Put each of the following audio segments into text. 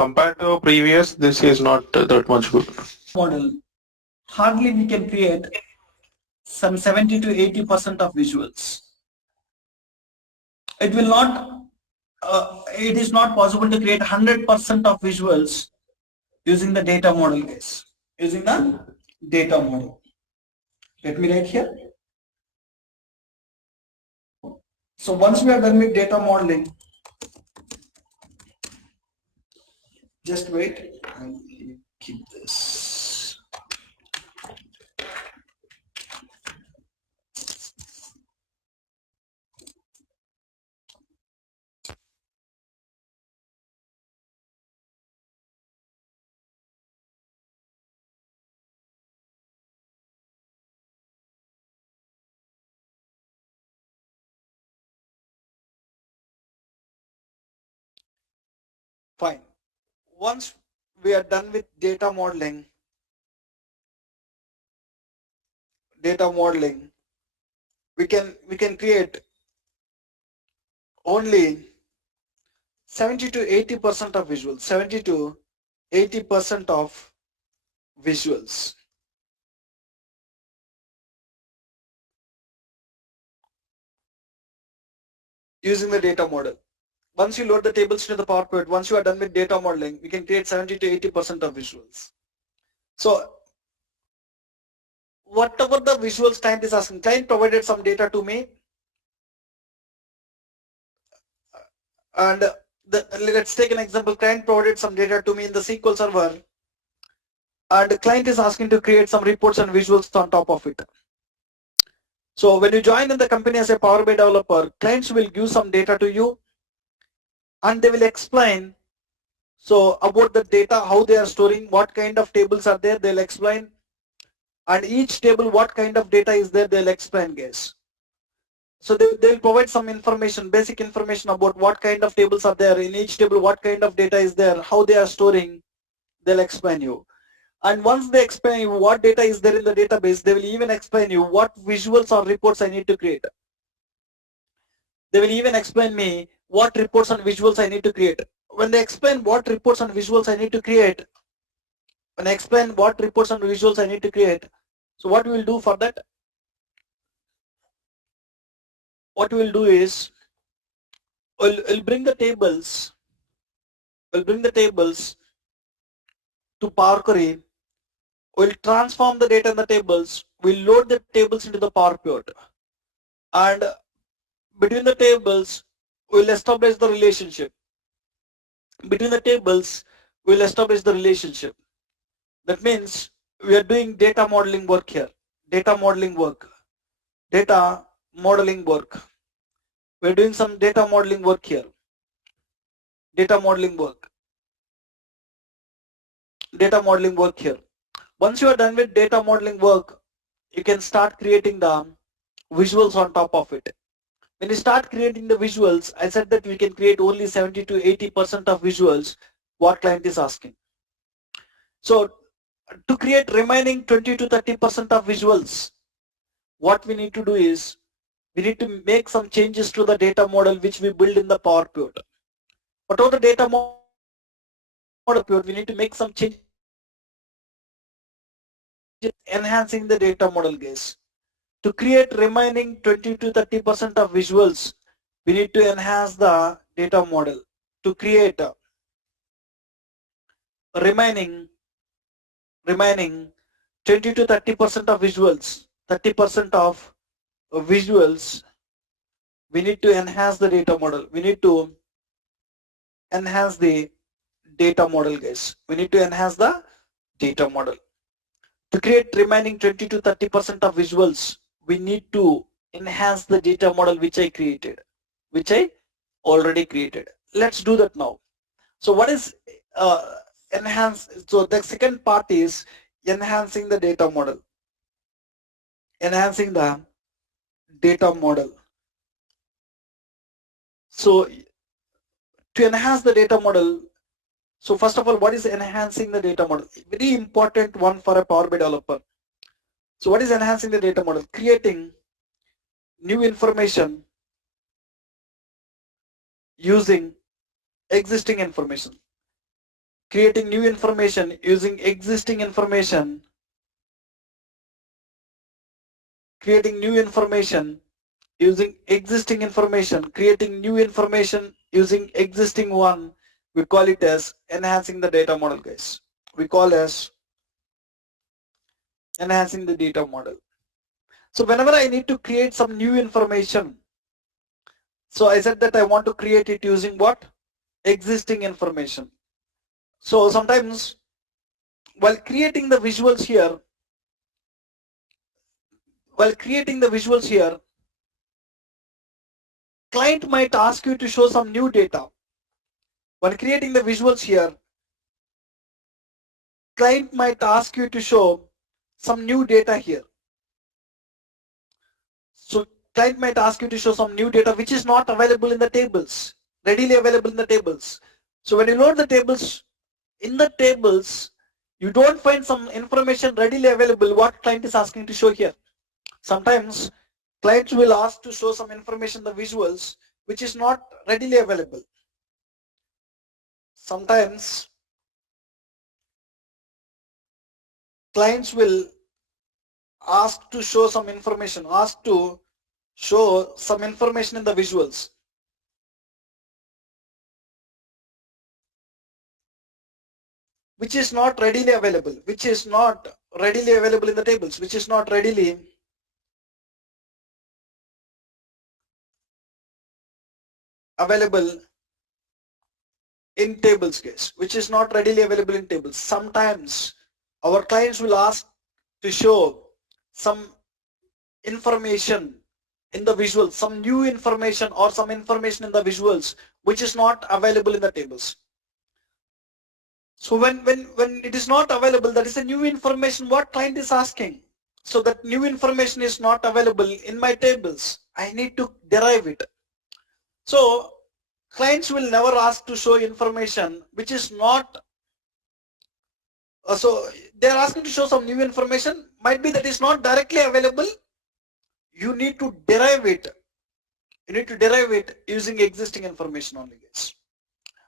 compared to previous, this is not that much good. Model, hardly we can create some 70 to 80% of visuals. It will not, it is not possible to create 100% of visuals using the data model, guys. Using the data model. Let me write here. So once we are done with data modeling, just wait and keep this. Fine. Once we are done with data modeling, we can create only 70 to 80% of visuals. 70 to 80% of visuals. Using the data model. Once you load the tables to the PowerPoint, once you are done with data modeling, we can create 70 to 80% of visuals. So whatever the visuals client is asking, client provided some data to me, and let's take an example. Client provided some data to me in the SQL Server, and the client is asking to create some reports and visuals on top of it. So when you join in the company as a Power BI developer, clients will give some data to you, and they will explain so about the data, how they are storing, what kind of tables are there, they'll explain, and each table what kind of data is there, they'll explain, guys. So they'll provide some information, basic information about what kind of tables are there in each table, what kind of data is there, how they are storing, they'll explain you. And once they explain you what data is there in the database, they will even explain you what visuals or reports I need to create. They will even explain me what reports and visuals I need to create. When they explain what reports and visuals I need to create, so what we will do for that? What we will do is, we'll bring the tables. To Power Query. We'll transform the data in the tables. We'll load the tables into the PowerPoint, and between the tables, we'll establish the relationship. That means we are doing data modeling work here. We're doing some data modeling work here. Once you are done with data modeling work, you can start creating the visuals on top of it. When you start creating the visuals, I said that we can create only 70 to 80% of visuals what client is asking. So to create remaining 20 to 30% of visuals, what we need to do is, we need to make some changes to the data model which we build in the PowerPoint. Whatever the data model, we need to make some changes enhancing the data model, guys. To create remaining 20 to 30% of visuals, we need to enhance the data model. To create remaining 20 to 30% of visuals, we need to enhance the data model. We need to enhance the data model, guys. To create remaining 20 to 30% of visuals, we need to enhance the data model which I already created. Let's do that now. So what is enhance? So the second part is enhancing the data model. So to enhance the data model, so first of all, what is enhancing the data model? Very important one for a Power BI developer. So what is enhancing the data model? Creating new information using existing information. creating new information using existing information, creating new information using existing information, creating new information using existing one. We call it as enhancing the data model, guys. We call as enhancing the data model. So whenever I need to create some new information, so I said that I want to create it using what? Existing information. So sometimes while creating the visuals here, client might ask you to show some new data. While creating the visuals here, client might ask you to show some new data here. So client might ask you to show some new data which is not available in the tables, readily available in the tables. So when you load the tables, in the tables, you don't find some information readily available what client is asking to show here. Sometimes clients will ask to show some information, the visuals, which is not readily available. Sometimes clients will ask to show some information, in the visuals. Which is not readily available, in the tables, which is not readily available in tables case, which is not readily available in tables. Sometimes our clients will ask to show some information in the visuals, some new information or some information in the visuals which is not available in the tables. So when it is not available, that is a new information what client is asking. So that new information is not available in my tables. I need to derive it. So clients will never ask to show information which is not, so they are asking to show some new information, might be that is not directly available. You need to derive it. Using existing information only, guys.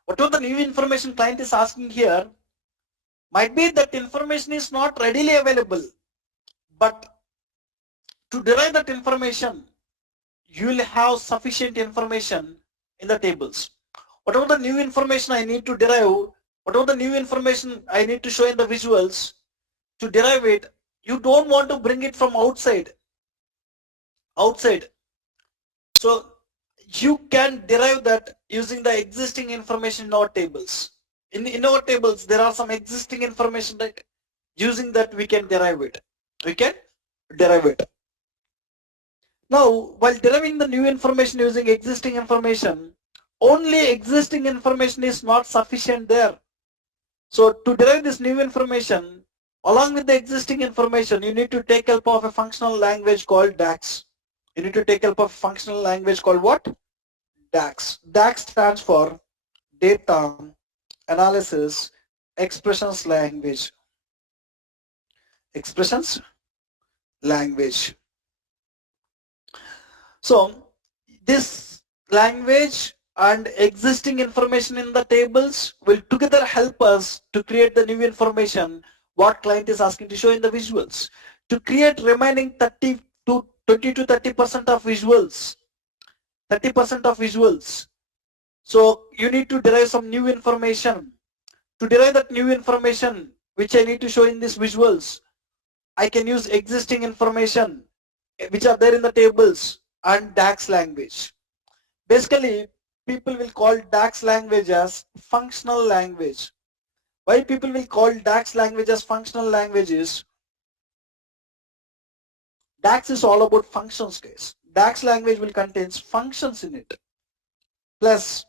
Whatever the new information client is asking here, might be that information is not readily available, but to derive that information, you will have sufficient information in the tables. Whatever the new information I need to derive, whatever the new information I need to show in the visuals, to derive it, you don't want to bring it from outside. So you can derive that using the existing information in our tables. In our tables, there are some existing information that using that we can derive it. Now, while deriving the new information using existing information, only existing information is not sufficient there. So to derive this new information, along with the existing information, you need to take help of a functional language called DAX. You need to take help of a functional language called what? DAX. DAX stands for Data Analysis Expressions Language. So this language and existing information in the tables will together help us to create the new information what client is asking to show in the visuals. To create remaining 30 to 20 to 30% of visuals, 30% of visuals. So you need to derive some new information. To derive that new information which I need to show in these visuals, I can use existing information which are there in the tables and DAX language. Basically, people will call DAX language as functional language. Why people will call DAX language as functional languages? DAX is all about functions, guys. DAX language will contain functions in it plus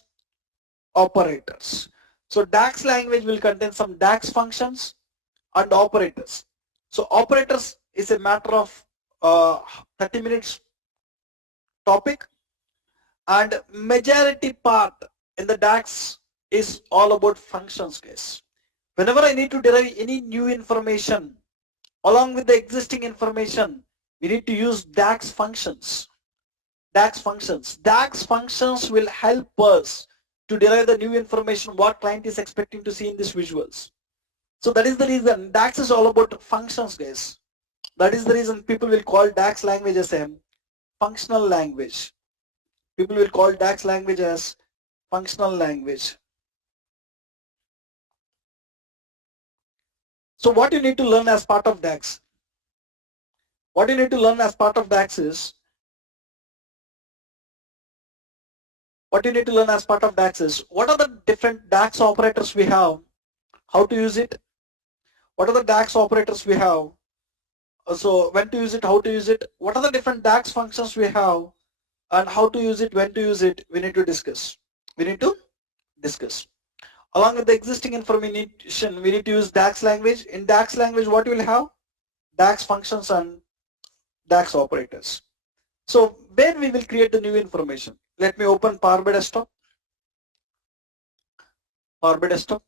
operators. So DAX language will contain some DAX functions and operators. So operators is a matter of 30 minutes topic, and majority part in the DAX is all about functions, guys. Whenever I need to derive any new information along with the existing information, we need to use DAX functions. DAX functions will help us to derive the new information what client is expecting to see in these visuals. So that is the reason DAX is all about functions, guys. That is the reason people will call DAX language as a functional language. People will call DAX language as functional language. So what you need to learn as part of DAX? What you need to learn as part of DAX is, what are the different DAX operators we have, how to use it, what are the DAX operators we have, so when to use it, how to use it, what are the different DAX functions we have, and how to use it, when to use it, we need to discuss. Along with the existing information, we need to use DAX language. In DAX language, what you will have? DAX functions and DAX operators. So where we will create the new information? Let me open Power BI Desktop. Power BI Desktop.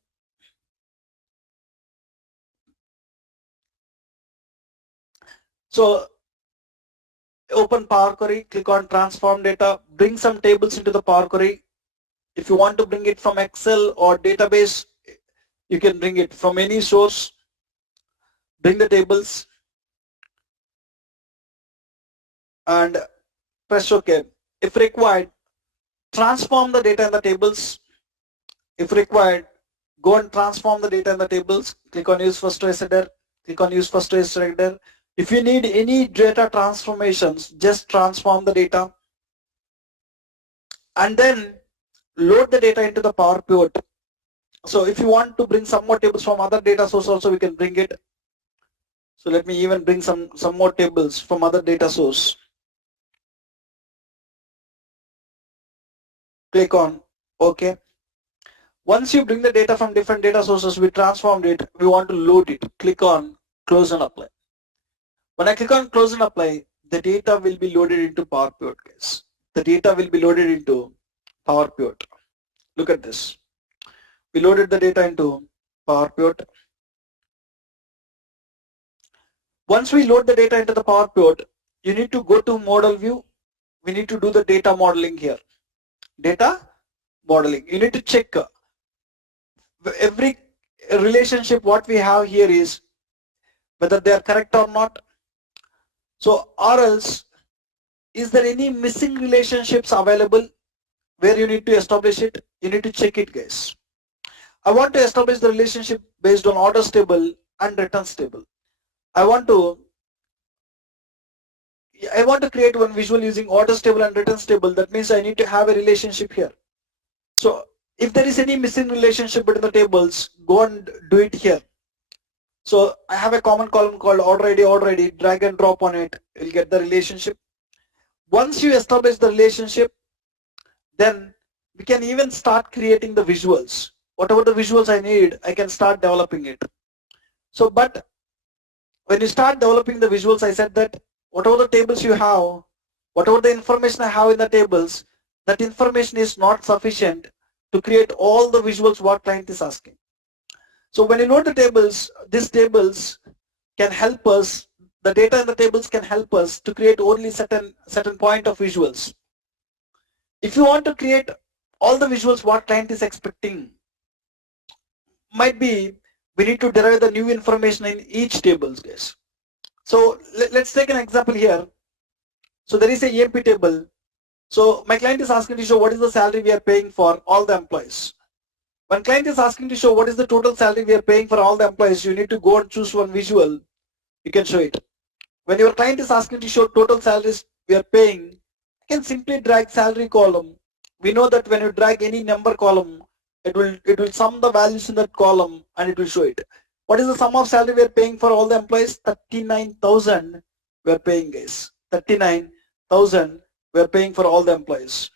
So open Power Query, click on Transform Data, bring some tables into the Power Query. If you want to bring it from Excel or database, you can bring it from any source. Bring the tables and press OK. If required, transform the data in the tables. If required, go and transform the data in the tables. Click on Use First Trace Header. Click on Use First Trace Header. If you need any data transformations, just transform the data and then load the data into the Power Pivot. So if you want to bring some more tables from other data source also, we can bring it. So let me even bring some more tables from other data source. Click on OK. Once you bring the data from different data sources, we transformed it, we want to load it. Click on Close and Apply. When I click on Close and Apply, the data will be loaded into Power Pivot, guys. The data will be loaded into Power Pivot. Look at this. We loaded the data into Power Pivot. Once we load the data into the Power Pivot, you need to go to Model View. We need to do the data modeling here. Data modeling. You need to check every relationship what we have here is whether they are correct or not. So or else, is there any missing relationships available where you need to establish it? You need to check it, guys. I want to establish the relationship based on orders table and returns table. I want to create one visual using orders table and returns table. That means I need to have a relationship here. So if there is any missing relationship between the tables, go and do it here. So I have a common column called order ID, drag and drop on it, you'll get the relationship. Once you establish the relationship, then we can even start creating the visuals. Whatever the visuals I need, I can start developing it. So, but when you start developing the visuals, I said that whatever the tables you have, whatever the information I have in the tables, that information is not sufficient to create all the visuals what client is asking. So when you load the tables, these tables can help us, the data in the tables can help us to create only certain point of visuals. If you want to create all the visuals what client is expecting, might be we need to derive the new information in each tables, guys. So let's take an example here. So there is a EMP table. So my client is asking to show what is the salary we are paying for all the employees. When client is asking to show what is the total salary we are paying for all the employees, you need to go and choose one visual. You can show it. When your client is asking to show total salaries we are paying, you can simply drag salary column. We know that when you drag any number column, it will sum the values in that column and it will show it. What is the sum of salary we are paying for all the employees? 39,000 we are paying, guys. 39,000 we are paying for all the employees.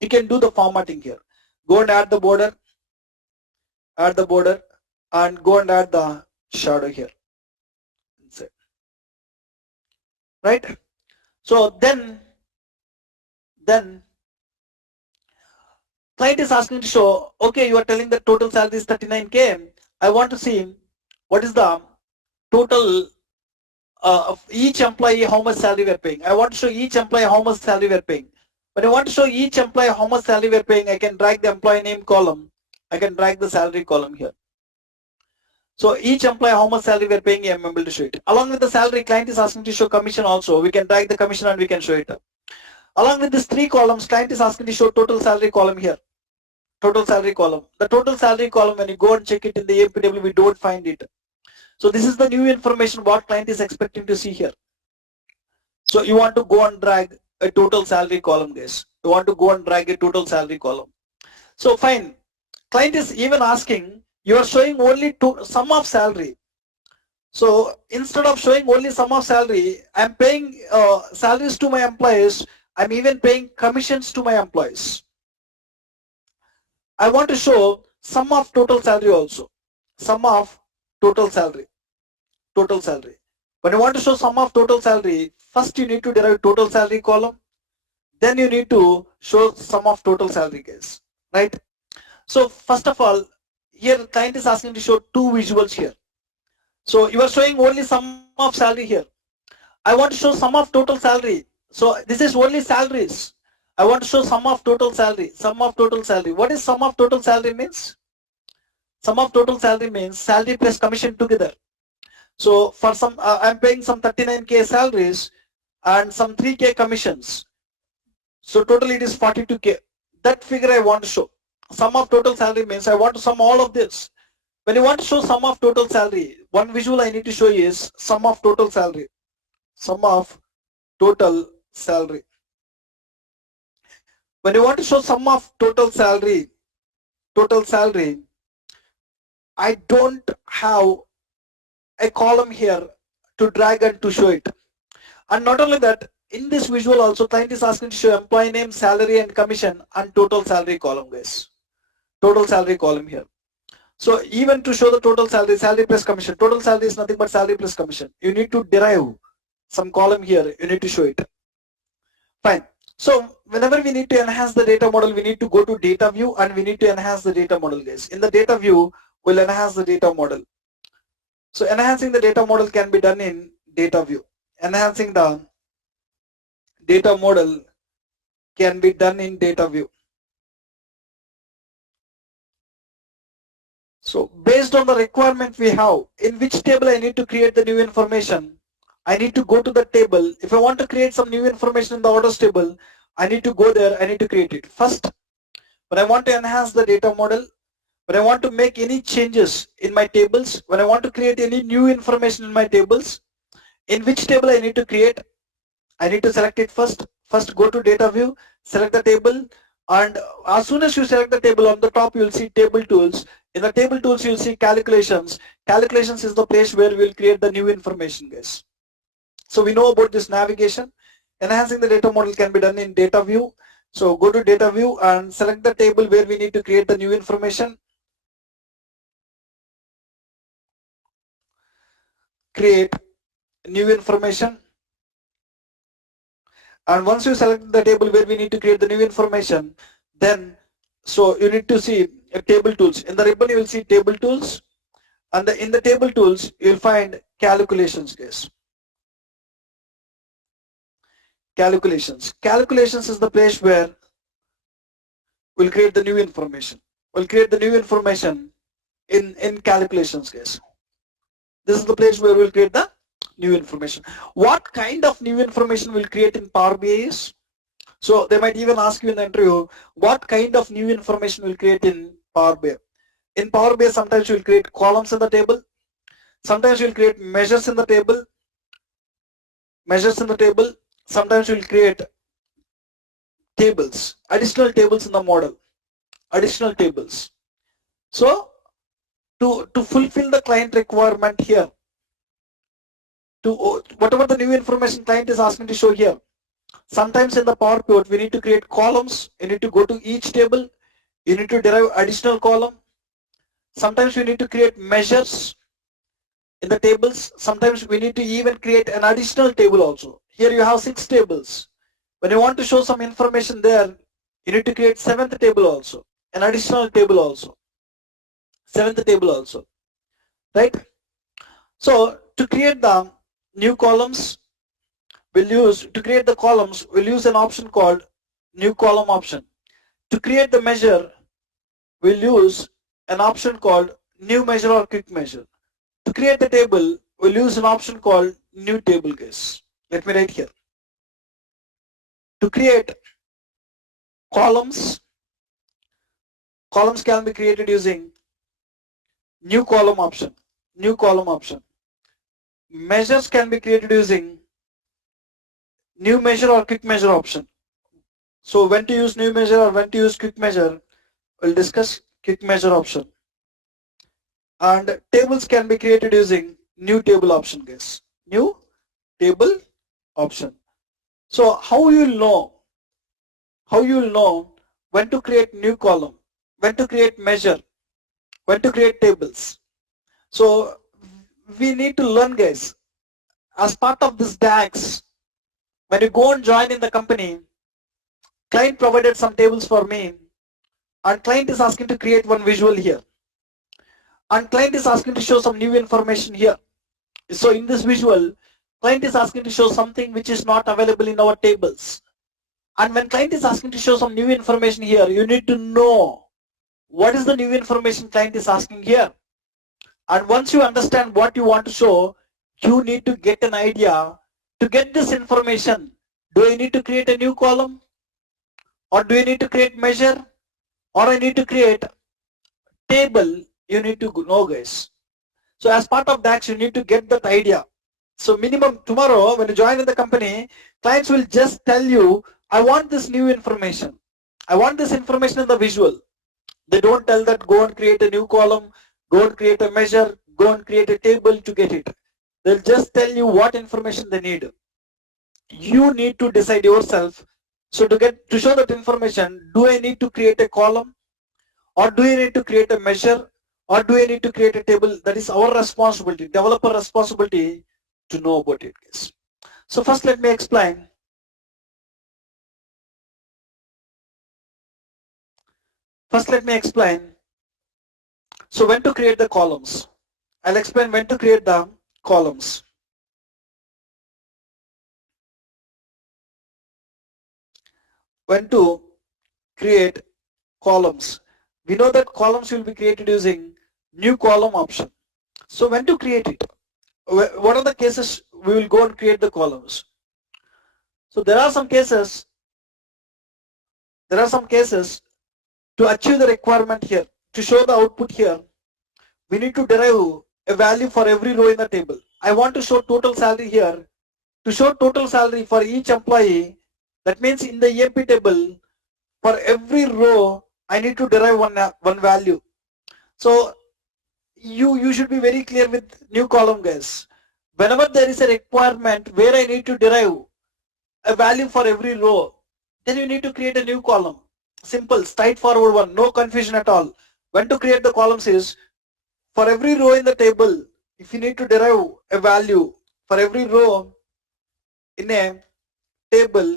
You can do the formatting here. Go and add the border, and go and add the shadow here. Right? So then client is asking to show, okay, you are telling the total salary is 39K. I want to see what is the total of each employee, how much salary we are paying. I want to show each employee how much salary we are paying. When I want to show each employee how much salary we're paying, I can drag the employee name column. I can drag the salary column here. So each employee how much salary we're paying, I'm able to show it. Along with the salary, client is asking to show commission also. We can drag the commission and we can show it. Along with these three columns, client is asking to show total salary column here. Total salary column. The total salary column, when you go and check it in the APW, we don't find it. So this is the new information what client is expecting to see here. So you want to go and drag a total salary column, guys. You want to go and drag a total salary column. So fine. Client is even asking, you are showing only sum of salary. So instead of showing only sum of salary, I'm paying salaries to my employees. I'm even paying commissions to my employees. I want to show sum of total salary also. Sum of total salary. Total salary. When you want to show sum of total salary, first you need to derive total salary column. Then you need to show sum of total salary, guys. Right? So first of all, here client is asking to show two visuals here. So you are showing only sum of salary here. I want to show sum of total salary. So this is only salaries. I want to show sum of total salary. Sum of total salary. What is sum of total salary means? Sum of total salary means salary plus commission together. So for some, I'm paying some 39k salaries and some 3k commissions. So total it is 42k. That figure I want to show. Sum of total salary means I want to sum all of this. When you want to show sum of total salary, one visual I need to show is sum of total salary. Sum of total salary. When you want to show sum of total salary, I don't have a column here to drag and to show it. And not only that, in this visual also client is asking to show employee name, salary and commission and total salary column, guys. Total salary column here. So even to show the total salary, salary plus commission, total salary is nothing but salary plus commission. You need to derive some column here, you need to show it. Fine. So whenever we need to enhance the data model, we need to go to data view and we need to enhance the data model, guys. In the data view, we'll enhance the data model. So enhancing the data model can be done in data view. Enhancing the data model can be done in data view. So based on the requirement we have, in which table I need to create the new information, I need to go to the table. If I want to create some new information in the orders table, I need to go there, I need to create it. First, when I want to enhance the data model, when I want to make any changes in my tables, when I want to create any new information in my tables, in which table I need to create, I need to select it first. First go to data view, select the table, and as soon as you select the table, on the top you will see table tools. In the table tools you will see calculations. Calculations is the place where we will create the new information, guys. So we know about this navigation. Enhancing the data model can be done in data view. So go to data view and select the table where we need to create the new information. Create new information. And once you select the table where we need to create the new information, then so you need to see table tools. In the ribbon you will see table tools, and in the table tools you will find calculations, guys. Calculations. Calculations is the place where we'll create the new information. We'll create the new information in calculations, guys. This is the place where we'll create the new information. What kind of new information we'll create in Power BI is? So they might even ask you in the interview, what kind of new information we'll create in Power BI? In Power BI, sometimes you'll create columns in the table. Sometimes you'll create measures in the table. Sometimes you'll create tables, additional tables in the model, additional tables. So to fulfill the client requirement here, to whatever the new information client is asking to show here, sometimes in the Power Pivot we need to create columns. You need to go to each table. You need to derive additional column. Sometimes we need to create measures in the tables. Sometimes we need to even create an additional table also. Here you have 6 tables. When you want to show some information there, you need to create 7th table also, an additional table also, 7th table also, right? So to create the new columns, to create the columns, we'll use an option called new column option. To create the measure, we'll use an option called new measure or quick measure. To create the table, we'll use an option called new table, guys. Let me write here. To create columns, columns can be created using new column option. New column option. Measures can be created using new measure or quick measure option. So when to use new measure or when to use quick measure, we'll discuss quick measure option. And tables can be created using new table option, guys. New table option. So how you'll know? How you'll know when to create new column, when to create measure, when to create tables. So we need to learn, guys. As part of this DAX, when you go and join in the company, client provided some tables for me, and client is asking to create one visual here, and client is asking to show some new information here. So in this visual, client is asking to show something which is not available in our tables. And when client is asking to show some new information here, you need to know what is the new information client is asking here. And once you understand what you want to show, you need to get an idea. To get this information, do I need to create a new column? Or do I need to create measure? Or I need to create table? You need to know, guys. So as part of that, you need to get that idea. So minimum tomorrow, when you join in the company, clients will just tell you, I want this new information. I want this information in the visual. They don't tell that go and create a new column, go and create a measure, go and create a table to get it. They'll just tell you what information they need. You need to decide yourself. So to show that information, do I need to create a column, or do I need to create a measure, or do I need to create a table? That is our responsibility, developer responsibility to know about it, guys. So first let me explain. So when to create the columns. I'll explain when to create the columns. When to create columns. We know that columns will be created using new column option. So when to create it? What are the cases we will go and create the columns? So there are some cases to achieve the requirement here, to show the output here, we need to derive a value for every row in the table. I want to show total salary here. To show total salary for each employee, that means in the EMP table, for every row, I need to derive one value. So you should be very clear with new column, guys. Whenever there is a requirement where I need to derive a value for every row, then you need to create a new column. Simple, straightforward one, no confusion at all. When to create the columns is, for every row in the table, if you need to derive a value, for every row in a table,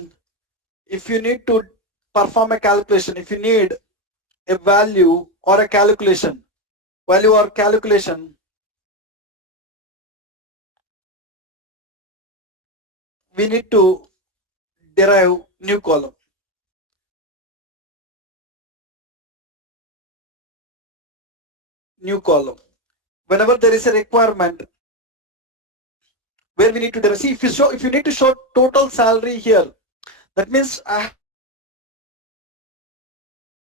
if you need to perform a calculation, if you need a value or a calculation, we need to derive new column. New column. Whenever there is a requirement where we need to derive, see, if you need to show total salary here, that means I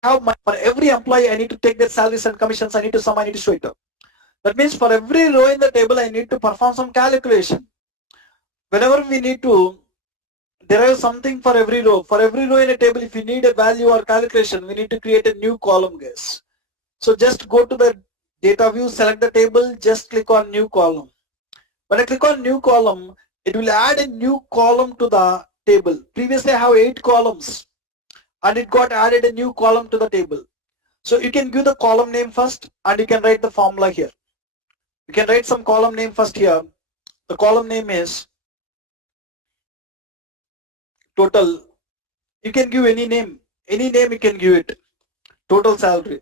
have for every employee I need to take their salaries and commissions, I need to show it up. That means for every row in the table I need to perform some calculation. Whenever we need to derive something for every row in a table, if you need a value or calculation, we need to create a new column, guys. So just go to the data view, select the table, just click on new column. When I click on new column, it will add a new column to the table. Previously I have 8 columns and it got added a new column to the table. So you can give the column name first and you can write the formula here. You can write some column name first here. The column name is total. You can give any name you can give it. Total salary.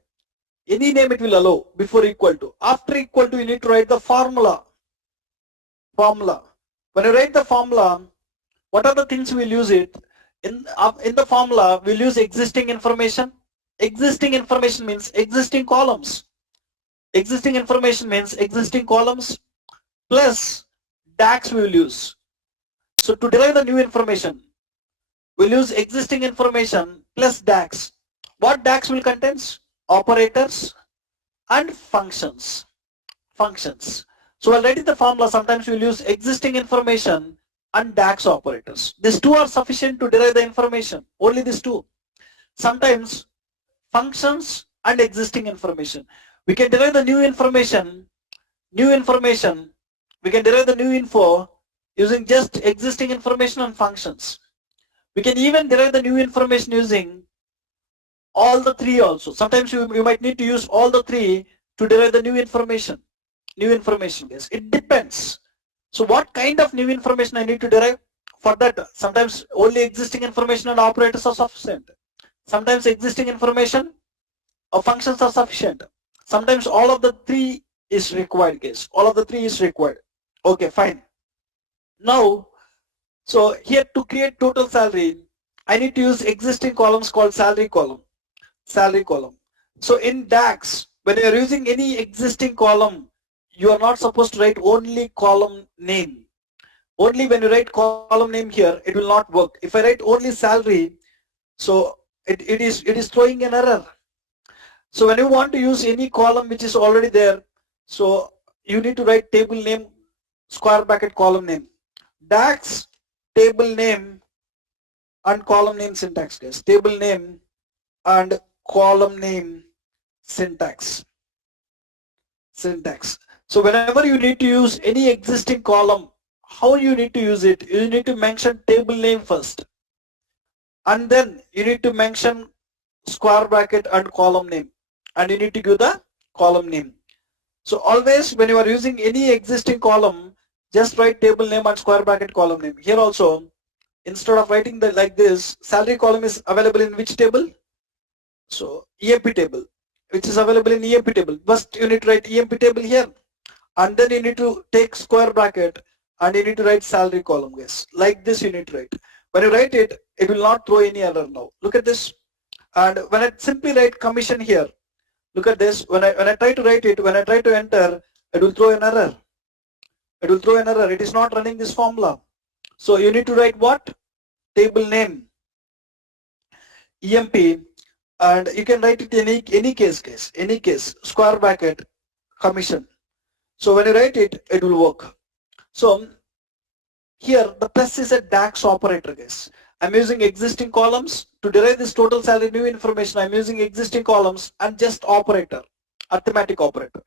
Any name it will allow before equal to. After equal to, you need to write the formula. When you write the formula, what are the things we'll use it? In the formula, we'll use existing information. Existing information means existing columns. Existing information means existing columns plus DAX we will use. So to derive the new information, we'll use existing information plus DAX. What DAX will contains? Operators and functions. Functions. So while writing the formula, sometimes we'll use existing information and DAX operators. These two are sufficient to derive the information. Only these two. Sometimes functions and existing information. We can derive the new information. We can derive the new info using just existing information and functions. We can even derive the new information using all the three also. Sometimes you might need to use all the three to derive the new information. Yes, it depends. So what kind of new information I need to derive? For that, sometimes only existing information and operators are sufficient. Sometimes existing information or functions are sufficient. Sometimes all of the three is required, guys. All of the three is required. Okay, fine. Now, so here to create total salary, I need to use existing columns called salary column. Salary column. So in DAX, when you are using any existing column, you are not supposed to write only column name. Only when you write column name here, it will not work. If I write only salary, so it is throwing an error. So when you want to use any column which is already there, so you need to write table name, square bracket column name. DAX, table name and column name syntax, guys. Table name and column name syntax. So whenever you need to use any existing column, how you need to use it? You need to mention table name first. And then you need to mention square bracket and column name. And you need to give the column name. So always when you are using any existing column, just write table name and square bracket column name. Here also, instead of writing the like this, salary column is available in which table? So EMP table, which is available in EMP table. First you need to write EMP table here, and then you need to take square bracket and you need to write salary column, guys. Like this you need to write. When you write it, it will not throw any error now. Look at this. And when I simply write commission here, look at this. When I try to write it, when I try to enter, it will throw an error. It will throw an error. It is not running this formula. So you need to write what? Table name, EMP, and you can write it in any case, square bracket, commission. So when you write it, it will work. So here the plus is a DAX operator, guys. I'm using existing columns to derive this total salary new information. I'm using existing columns and just operator, arithmetic operator.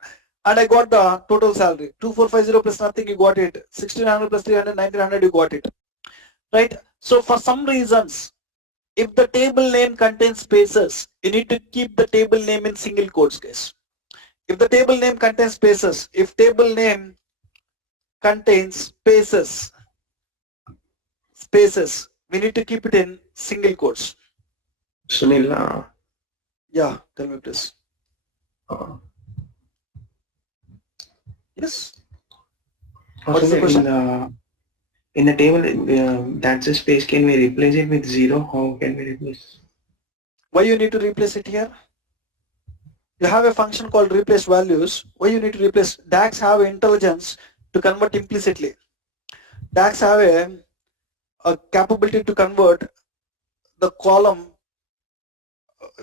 And I got the total salary, 2450 plus nothing, you got it. 1600 plus 300, 1900, you got it. Right? So for some reasons, if the table name contains spaces, you need to keep the table name in single quotes, guys. If the table name contains spaces, if table name contains spaces, we need to keep it in single quotes. Sunil, Yeah, tell me please. Yes. What's the Also, question? in the table, that's a space. Can we replace it with 0? How can we replace? Why you need to replace it here? You have a function called replace values. Why you need to replace? DAX have intelligence to convert implicitly. DAX have a capability to convert the column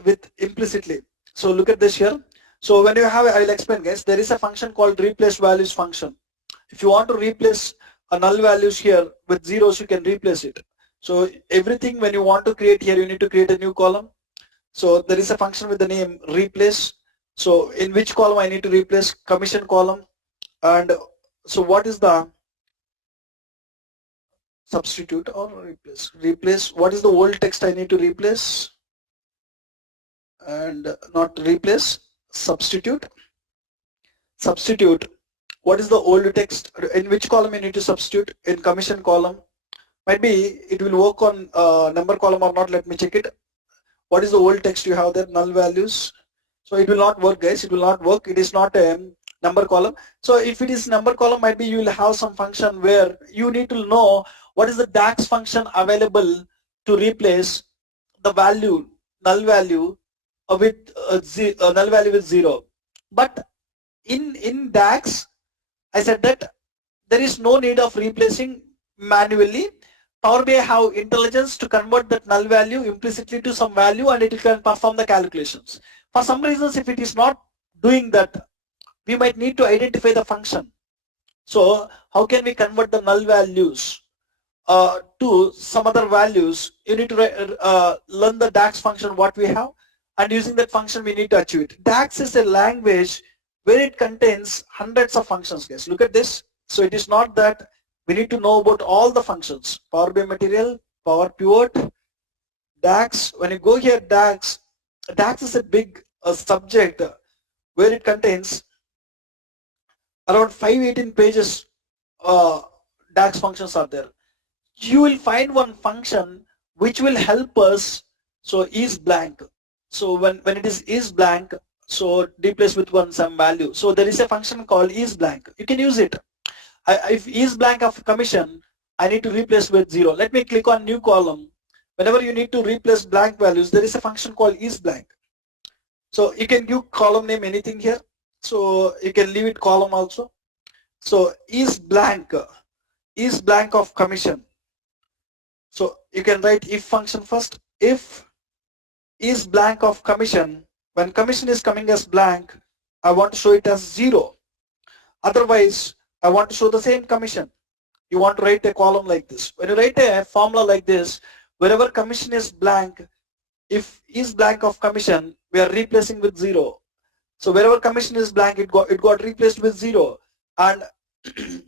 with implicitly. So look at this here. So when you have, I will explain, guys. There is a function called replace values function. If you want to replace a null values here with zeros, you can replace it. So everything when you want to create here, you need to create a new column. So there is a function with the name replace. So in which column I need to replace? Commission column. And so what is the substitute or replace? Replace, what is the old text I need to replace? And not replace, substitute. Substitute, what is the old text? In which column you need to substitute? In commission column. Might be it will work on number column or not, let me check it. What is the old text you have there? Null values. So it will not work, guys. It will not work. It is not a number column. So if it is number column, might be you will have some function where you need to know what is the DAX function available to replace the value, null value with null value with 0. But in DAX, I said that there is no need of replacing manually. Power BI have intelligence to convert that null value implicitly to some value, and it can perform the calculations. For some reasons, if it is not doing that, we might need to identify the function. So how can we convert the null values to some other values? You need to learn the DAX function what we have, and using that function we need to achieve it. DAX is a language where it contains hundreds of functions, guys. Look at this. So it is not that we need to know about all the functions. Power BI material, Power Pivot, DAX. When you go here, DAX is a big subject where it contains around 518 pages. DAX functions are there. You will find one function which will help us. So is blank. So when it is blank, so replace with some value. So there is a function called is blank. You can use it. If is blank of commission, I need to replace with 0. Let me click on new column. Whenever you need to replace blank values, there is a function called is blank. So you can give column name anything here. So you can leave it column also. So is blank of commission. So you can write if function first. If is blank of commission, when commission is coming as blank, I want to show it as 0. Otherwise, I want to show the same commission. You want to write a column like this. When you write a formula like this, wherever commission is blank, if is blank of commission, we are replacing with 0. So wherever commission is blank, it got replaced with 0. And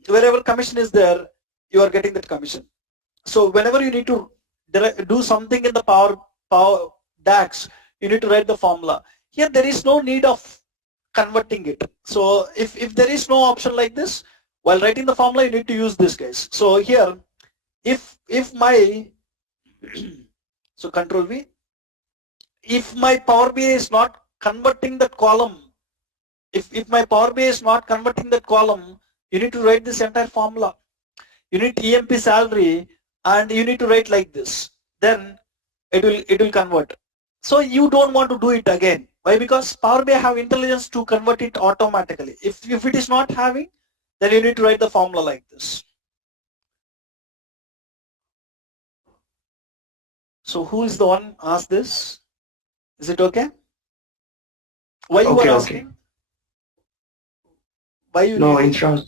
wherever commission is there, you are getting that commission. So whenever you need to do something in the Power DAX, you need to write the formula. Here there is no need of converting it. So if there is no option like this, while writing the formula, you need to use this, guys. So here, if my so Control V, if my Power BI is not converting that column, if my Power BI is not converting that column, you need to write this entire formula. You need EMP salary, and you need to write like this. Then it will convert. So you don't want to do it again. Why? Because Power BI have intelligence to convert it automatically. If it is not having, then you need to write the formula like this. So who is the one asked this? Is it okay? Why you are asking? Why you? No, instead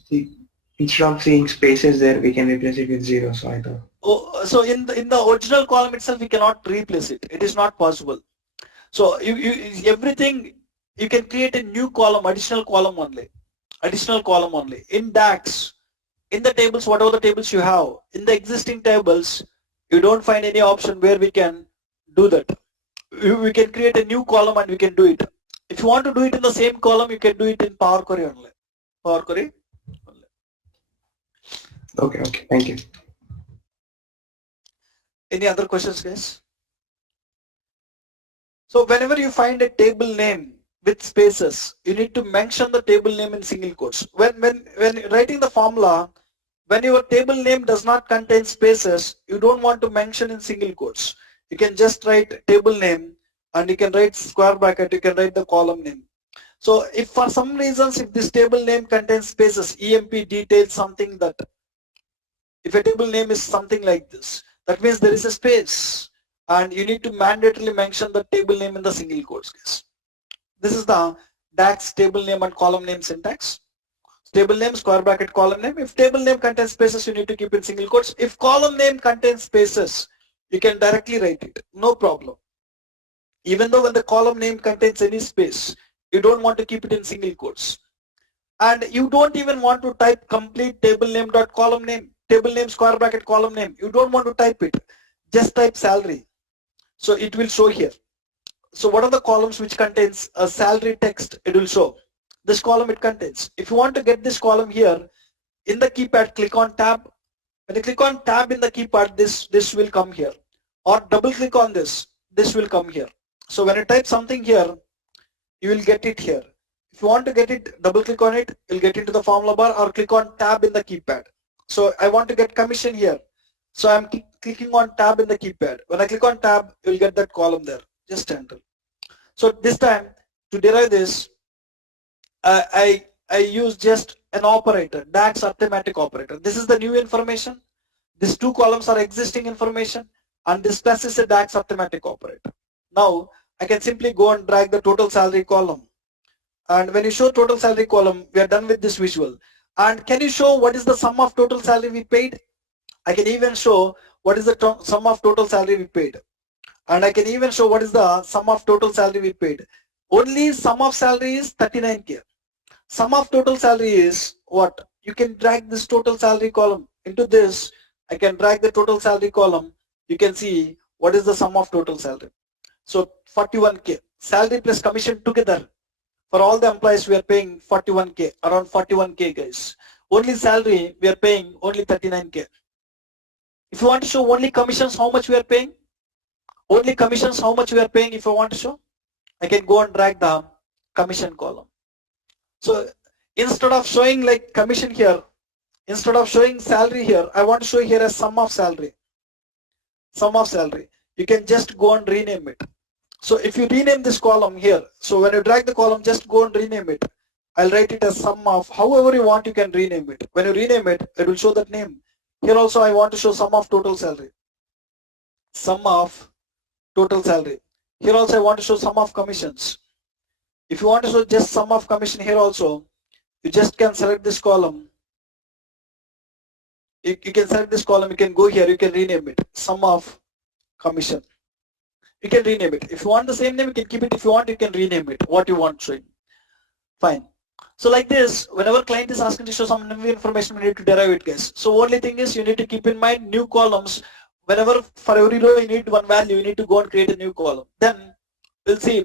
of seeing spaces there, we can replace it with 0. So I thought. Oh, so in the original column itself, we cannot replace it. It is not possible. So everything you can create a new column, additional column only. In DAX, in the tables, whatever the tables you have, in the existing tables, you don't find any option where we can do that. We can create a new column and we can do it. If you want to do it in the same column, you can do it in Power Query only. Power Query only. Okay, thank you. Any other questions, guys? So whenever you find a table name with spaces, you need to mention the table name in single quotes. When writing the formula, when your table name does not contain spaces, you don't want to mention in single quotes. You can just write table name, and you can write square bracket, you can write the column name. So if for some reasons, if this table name contains spaces, EMP details something that, if a table name is something like this, that means there is a space, and you need to mandatorily mention the table name in the single quotes, guys. This is the DAX table name and column name syntax. Table name, square bracket, column name. If table name contains spaces, you need to keep in single quotes. If column name contains spaces, you can directly write it, no problem. Even though when the column name contains any space, you don't want to keep it in single quotes. And you don't even want to type complete table name dot column name, table name, square bracket, column name. You don't want to type it. Just type salary. So it will show here. So what are the columns which contains a salary text? It will show. This column it contains. If you want to get this column here, in the keypad, click on tab. When you click on tab in the keypad, this will come here. Or double click on this will come here. So when you type something here, you will get it here. If you want to get it, double click on it, you'll get into the formula bar, or click on tab in the keypad. So I want to get commission here. So I'm clicking on tab in the keypad. When I click on tab, you'll get that column there. Just enter. So this time, to derive this, I use just an operator, DAX arithmetic operator. This is the new information. These two columns are existing information, and this plus is a DAX arithmetic operator. Now I can simply go and drag the total salary column. And when you show total salary column, we are done with this visual. And can you show what is the sum of total salary we paid? I can even show what is the sum of total salary we paid. And I can even show what is the sum of total salary we paid. Only sum of salary is 39K. Sum of total salary is what? You can drag this total salary column into this. I can drag the total salary column. You can see what is the sum of total salary. So 41K. Salary plus commission together. For all the employees, we are paying 41K, around 41K, guys. Only salary, we are paying only 39K. If you want to show only commissions, how much we are paying? Only commissions, how much we are paying if I want to show? I can go and drag the commission column. So instead of showing like commission here, instead of showing salary here, I want to show here a sum of salary. Sum of salary. You can just go and rename it. So if you rename this column here, so when you drag the column, just go and rename it. I'll write it as sum of, however you want, you can rename it. When you rename it, it will show that name. Here also I want to show sum of total salary. Sum of total salary. Here also I want to show sum of commissions. If you want to show just sum of commission here also, you just can select this column. You can select this column, you can go here, you can rename it. Sum of commission. You can rename it. If you want the same name, you can keep it. If you want, you can rename it. What you want showing. Fine. So like this, whenever client is asking to show some new information, we need to derive it, guys. So only thing is you need to keep in mind new columns. Whenever for every row you need one value, you need to go and create a new column. Then we'll see